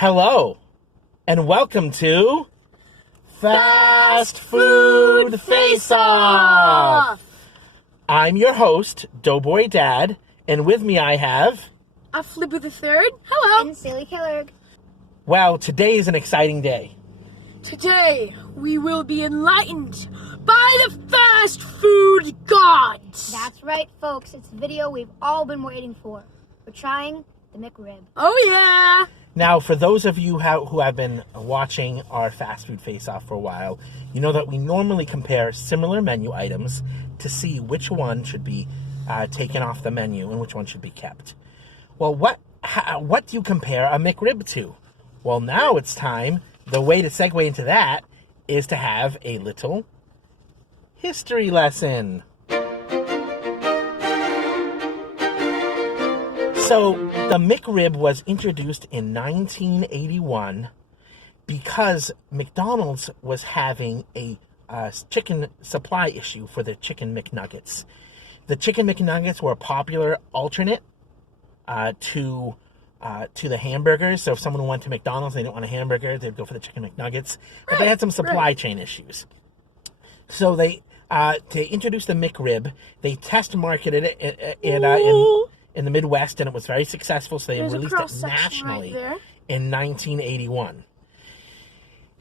Hello, and welcome to Fast Food Face-Off! I'm your host, Doughboy Dad, and with me I have... Flipper the Third. Hello. And Silly Killer. Well, today is an exciting day. Today, we will be enlightened by the fast food gods. That's right, folks. It's the video we've all been waiting for. We're trying the McRib. Oh, yeah. Now, for those of you who have been watching our Fast Food Face-Off for a while, you know that we normally compare similar menu items to see which one should be taken off the menu and which one should be kept. Well, what do you compare a McRib to? Well, now it's time. The way to segue into that is to have a little history lesson. So, the McRib was introduced in 1981 because McDonald's was having a chicken supply issue for the chicken McNuggets. The chicken McNuggets were a popular alternate to the hamburgers. So if someone went to McDonald's and they didn't want a hamburger, they'd go for the chicken McNuggets. But they had some supply chain issues. So they introduced the McRib. They test marketed it in the Midwest, and it was very successful. So they released it nationally in 1981.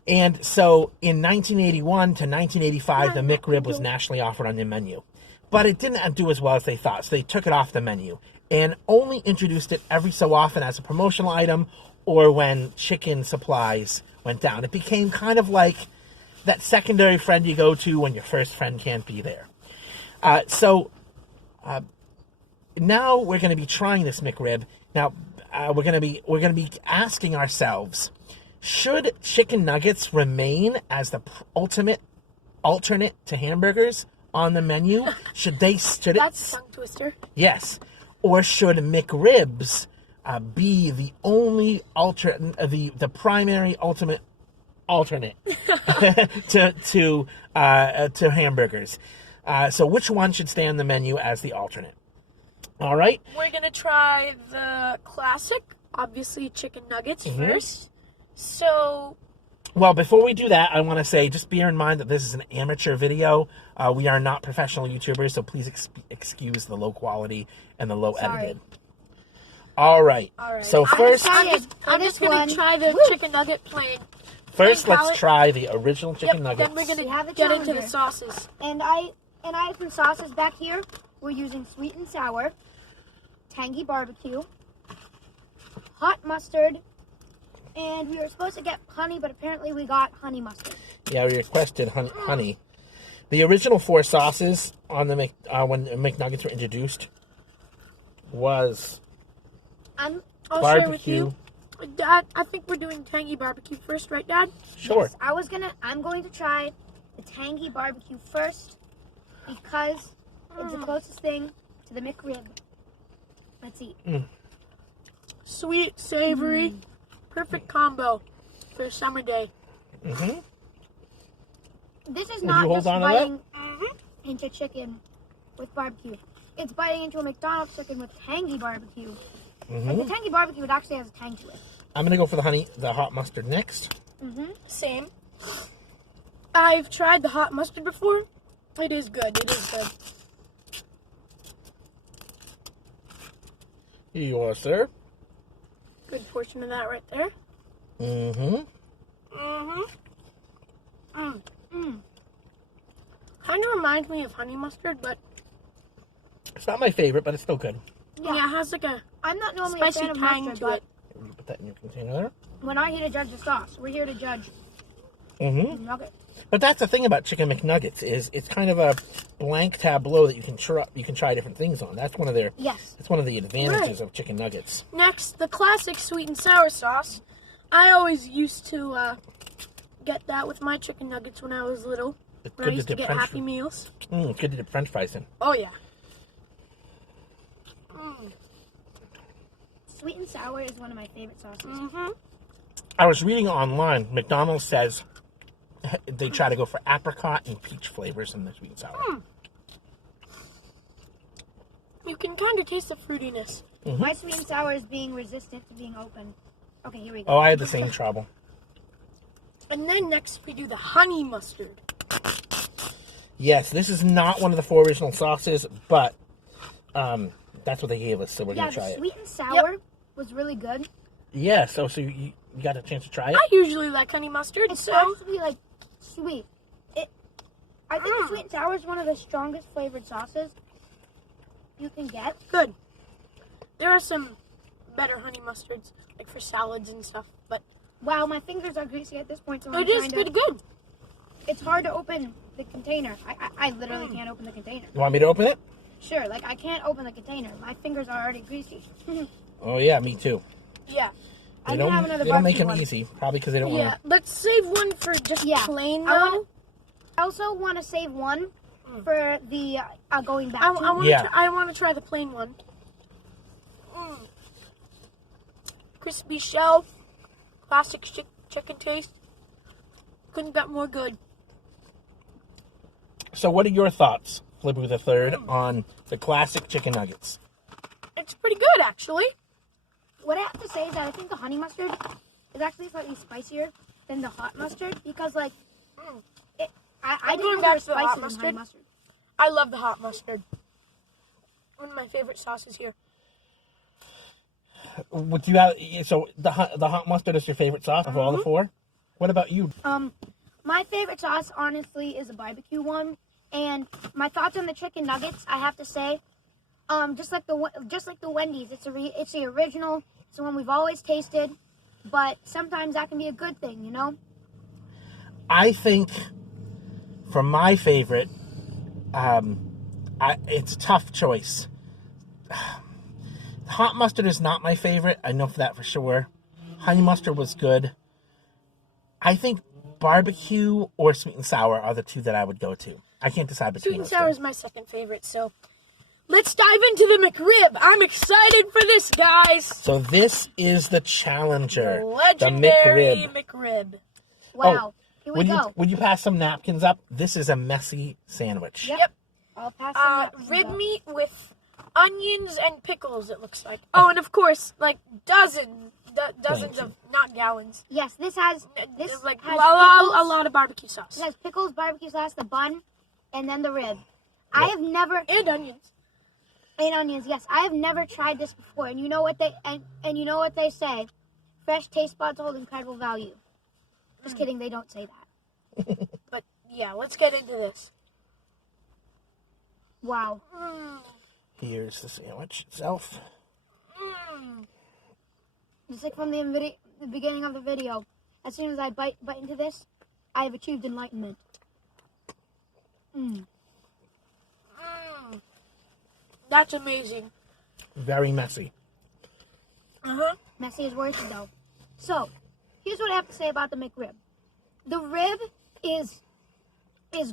And so in 1981 to 1985, the McRib was nationally offered on the menu. But it didn't do as well as they thought, so they took it off the menu and only introduced it every so often as a promotional item or when chicken supplies went down. It became kind of like that secondary friend you go to when your first friend can't be there. Now we're going to be trying this McRib. Now we're going to be asking ourselves, should chicken nuggets remain as the ultimate alternate to hamburgers on the menu? That's a tongue twister. Yes. Or should McRibs be the only the primary ultimate alternate to hamburgers? So which one should stay on the menu as the alternate? All right. We're going to try the classic, obviously chicken nuggets first. So... Well, before we do that, I want to say, just bear in mind that this is an amateur video. We are not professional YouTubers, so please excuse the low quality and the low edited. All right. So first... I'm just going to try the chicken nugget plain. First, let's try the original chicken nuggets. Then we're going to get into the sauces. And I have some sauces back here. We're using sweet and sour, tangy barbecue, hot mustard, and we were supposed to get honey, but apparently we got honey mustard. Yeah, we requested honey. The original 4 sauces on the when McNuggets were introduced was I'll share with you. Dad, I think we're doing tangy barbecue first, right, Dad? Sure. Yes, I'm going to try the tangy barbecue first because it's the closest thing to the McRib. Let's eat. Sweet, savory. Perfect combo for a summer day. Mm-hmm. This is not just biting into chicken with barbecue. It's biting into a McDonald's chicken with tangy barbecue. And the tangy barbecue, it actually has a tang to it. I'm going to go for the hot mustard next. Same. I've tried the hot mustard before. It is good. Here you are, sir. Good portion of that right there. Kind of reminds me of honey mustard, but... It's not my favorite, but it's still good. Yeah, it has like a I'm not normally spicy a fan of tang mustard, to but it. You put that in your container there. we're not here to judge the sauce. We're here to judge the nugget. But that's the thing about chicken McNuggets is it's kind of a blank tableau that you can try different things on. That's one of their That's one of the advantages of chicken nuggets. Next, the classic sweet and sour sauce. I always used to get that with my chicken nuggets when I was little. When I used to get Happy Meals. Good to dip French fries in. Oh yeah. Sweet and sour is one of my favorite sauces. I was reading online. McDonald's says they try to go for apricot and peach flavors in the sweet and sour. You can kind of taste the fruitiness. My sweet and sour is being resistant to being open. Okay, here we go. Oh, I had the same trouble. And then next we do the honey mustard. Yes, this is not one of the 4 original sauces, but that's what they gave us, so we're going to try the it. sweet and sour was really good. Yeah, so you got a chance to try it? I usually like honey mustard, It's so... supposed to be, like, sweet. I think the sweet and sour is one of the strongest flavored sauces you can get. Good. There are some better honey mustards, like for salads and stuff, but... Wow, my fingers are greasy at this point, so It is pretty good. It's hard to open the container. I literally can't open the container. You want me to open it? Sure, like, I can't open the container. My fingers are already greasy. Oh, yeah, me too. Yeah. They I can have don't, another they don't make barbecue them one. easy, probably because they don't Yeah, want let's save one for just plain, though. I also want to save one for the going back I to. want to try the plain one. Crispy shell, classic chicken taste. Couldn't get more good. So what are your thoughts, Flipper the Third, on the classic chicken nuggets? It's pretty good, actually. What I have to say is that I think the honey mustard is actually slightly spicier than the hot mustard because, like, I didn't know there was spices in honey mustard. I love the hot mustard. One of my favorite sauces here. Would you have, so the hot mustard is your favorite sauce of all the 4? What about you? My favorite sauce, honestly, is a barbecue one. And my thoughts on the chicken nuggets, I have to say, just like the Wendy's, it's the original. It's the one we've always tasted. But sometimes that can be a good thing, you know? I think, for my favorite, it's a tough choice. Hot mustard is not my favorite. I know for that for sure. Honey mustard was good. I think barbecue or sweet and sour are the 2 that I would go to. I can't decide between Sweet and those sour 2. is my second favorite, so let's dive into the McRib. I'm excited for this, guys. So this is the challenger, The legendary McRib. Wow. Here we go. Would you pass some napkins up? This is a messy sandwich. Yep. I'll pass some Rib meat with onions and pickles, it looks like. Oh, and of course, like dozens of, not gallons. Yes, this has like has a lot of barbecue sauce. It has pickles, barbecue sauce, the bun, and then the rib. I have never And onions. and onions. Yes, I have never tried this before. And you know what they say? Fresh taste buds hold incredible value. Just kidding, they don't say that. But yeah, let's get into this. Wow. Here's the sandwich itself. Just like from the beginning of the video, as soon as I bite into this, I have achieved enlightenment. That's amazing. Very messy. Messy is worth it though. So, here's what I have to say about the McRib. The rib is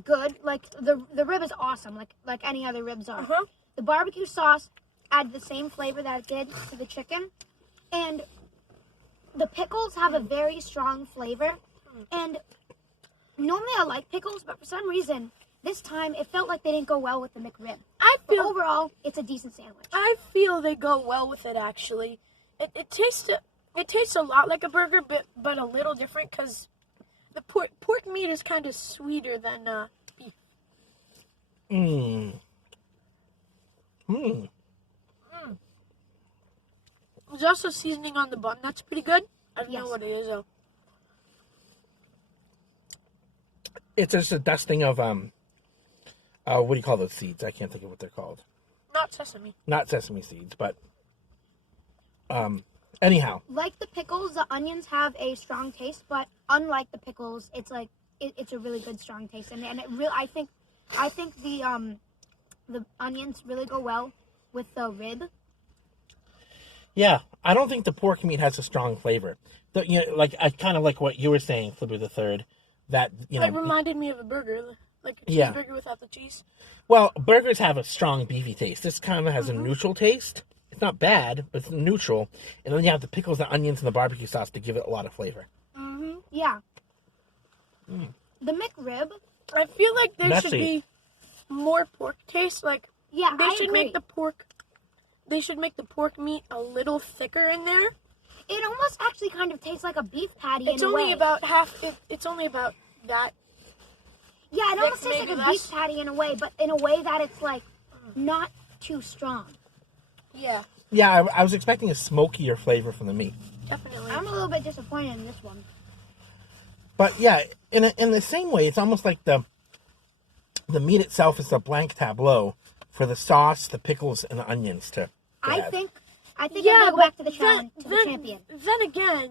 good. Like the rib is awesome. Like any other ribs are. The barbecue sauce adds the same flavor that it did to the chicken, and the pickles have a very strong flavor. And normally I like pickles, but for some reason this time it felt like they didn't go well with the McRib. But overall, it's a decent sandwich. I feel they go well with it, actually. It tastes a lot like a burger, but a little different because the pork meat is kind of sweeter than beef. There's also seasoning on the bun. That's pretty good. I don't know what it is, though. It's just a dusting of, what do you call those seeds? I can't think of what they're called. Not sesame. Not sesame seeds, but, anyhow. Like the pickles, the onions have a strong taste, but unlike the pickles, it's like, it's a really good strong taste. And it really, I think the onions really go well with the rib. Yeah, I don't think the pork meat has a strong flavor. I kind of like what you were saying, Flipper the Third, that, It reminded me of a burger, like a cheeseburger without the cheese. Well, burgers have a strong beefy taste. This kind of has a neutral taste. It's not bad, but it's neutral. And then you have the pickles, the onions, and the barbecue sauce to give it a lot of flavor. Yeah. The McRib. I feel like there should Messy. be more pork taste. Like, Yeah, they I should agree. make the pork. They should make the pork meat a little thicker in there. It almost actually kind of tastes like a beef patty It's in a way. only about half. It's only about that. Yeah, it almost tastes like maybe a less. beef patty in a way, but in a way that it's like not too strong. Yeah, Yeah, I was expecting a smokier flavor from the meat. definitely. I'm a little bit disappointed in this one. But yeah, in the same way, it's almost like the meat itself is a blank tableau for the sauce, the pickles, and the onions to I add. think I'm Yeah, gonna go but back to the challenge, to the champion. Then again,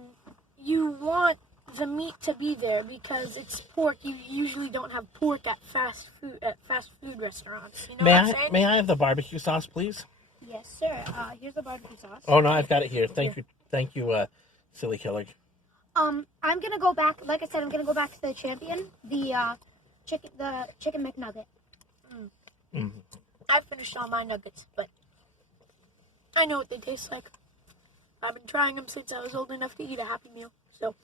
you want the meat to be there because it's pork. You usually don't have pork at fast food restaurants. You know what I'm saying? May I have the barbecue sauce, please? Yes, sir. Here's the barbecue sauce. Oh no, I've got it here. Thank you, silly killer. I'm gonna go back. Like I said, I'm gonna go back to the champion, the chicken McNugget. I finished all my nuggets, but I know what they taste like. I've been trying them since I was old enough to eat a Happy Meal. So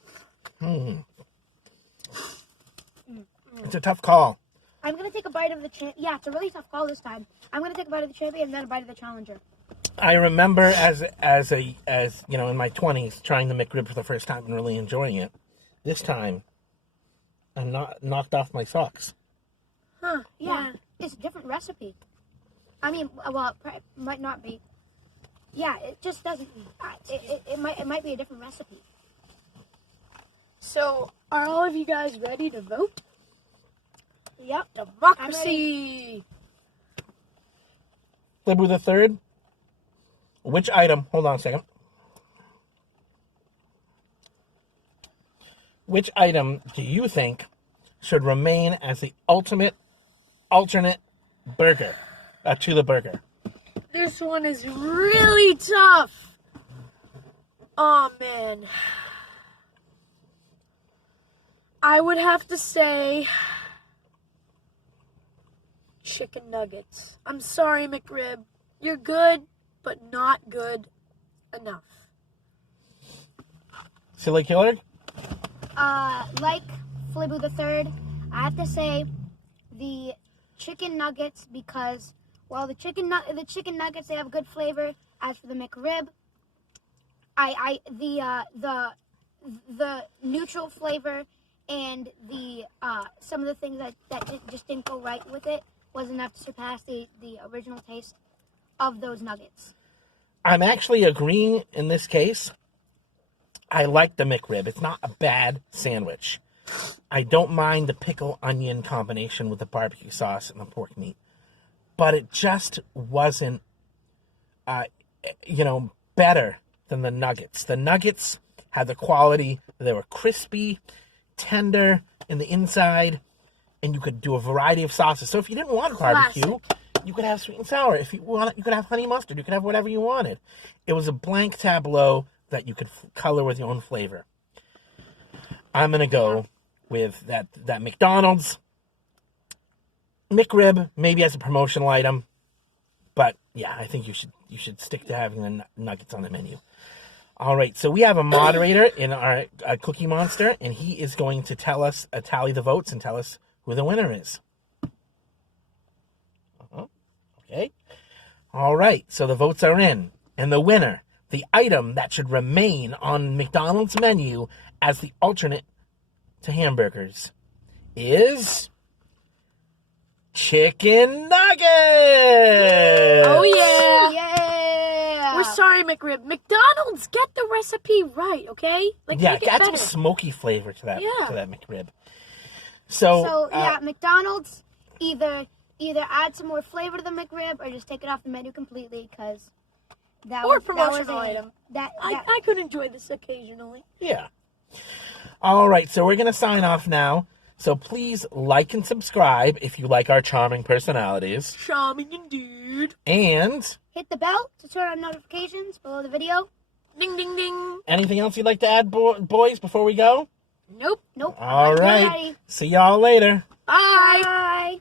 It's a tough call. I'm gonna take a bite of the Yeah, it's a really tough call this time. I'm gonna take a bite of the champion and then a bite of the challenger. I remember as you know, in my 20s, trying the McRib for the first time and really enjoying it. This time, I'm not knocked off my socks. Huh? Yeah, it's a different recipe. I mean, well, it might not be. Yeah, it just doesn't. It might be a different recipe. So, are all of you guys ready to vote? Yep. Democracy. Flibu the third. Which item? Hold on a second. Which item do you think should remain as the alternate burger to the burger? This one is really tough. Oh man. I would have to say chicken nuggets. I'm sorry, McRib. You're good, but not good enough. Silly killer? Like Flibu the Third, I have to say the chicken nuggets because, well, the chicken nuggets, they have good flavor. As for the McRib, the neutral flavor and the some of the things that just didn't go right with it was enough to surpass the original taste of those nuggets. I'm actually agreeing in this case. I like the McRib. It's not a bad sandwich. I don't mind the pickle onion combination with the barbecue sauce and the pork meat. But it just wasn't, better than the nuggets. The nuggets had the quality. They were crispy, tender in the inside, and you could do a variety of sauces. So if you didn't want barbecue, you could have sweet and sour. If you want, you could have honey mustard. You could have whatever you wanted. It was a blank tableau that you could color with your own flavor. I'm gonna go with that McDonald's McRib, maybe as a promotional item, but yeah, I think you should stick to having the nuggets on the menu. All right, so we have a moderator in our Cookie Monster, and he is going to tell us, tally the votes, and tell us who the winner is. Okay. All right, so the votes are in, and the winner, the item that should remain on McDonald's menu as the alternate to hamburgers, is chicken nuggets. Oh yeah. Yeah. We're sorry, McRib. McDonald's, get the recipe right, okay? Like, Yeah, make it add better. some smoky flavor to that Yeah. to that McRib. So yeah, McDonald's either add some more flavor to the McRib or just take it off the menu completely because that Or was promotional a, item. That I could enjoy this occasionally. yeah. All right, so we're gonna sign off now. So please like and subscribe if you like our charming personalities, Charming indeed. and hit the bell to turn on notifications below the video. Ding, ding, ding. anything else you'd like to add, boys, before we go? Nope. Nope. All We're right. ready. See y'all later. Bye. Bye.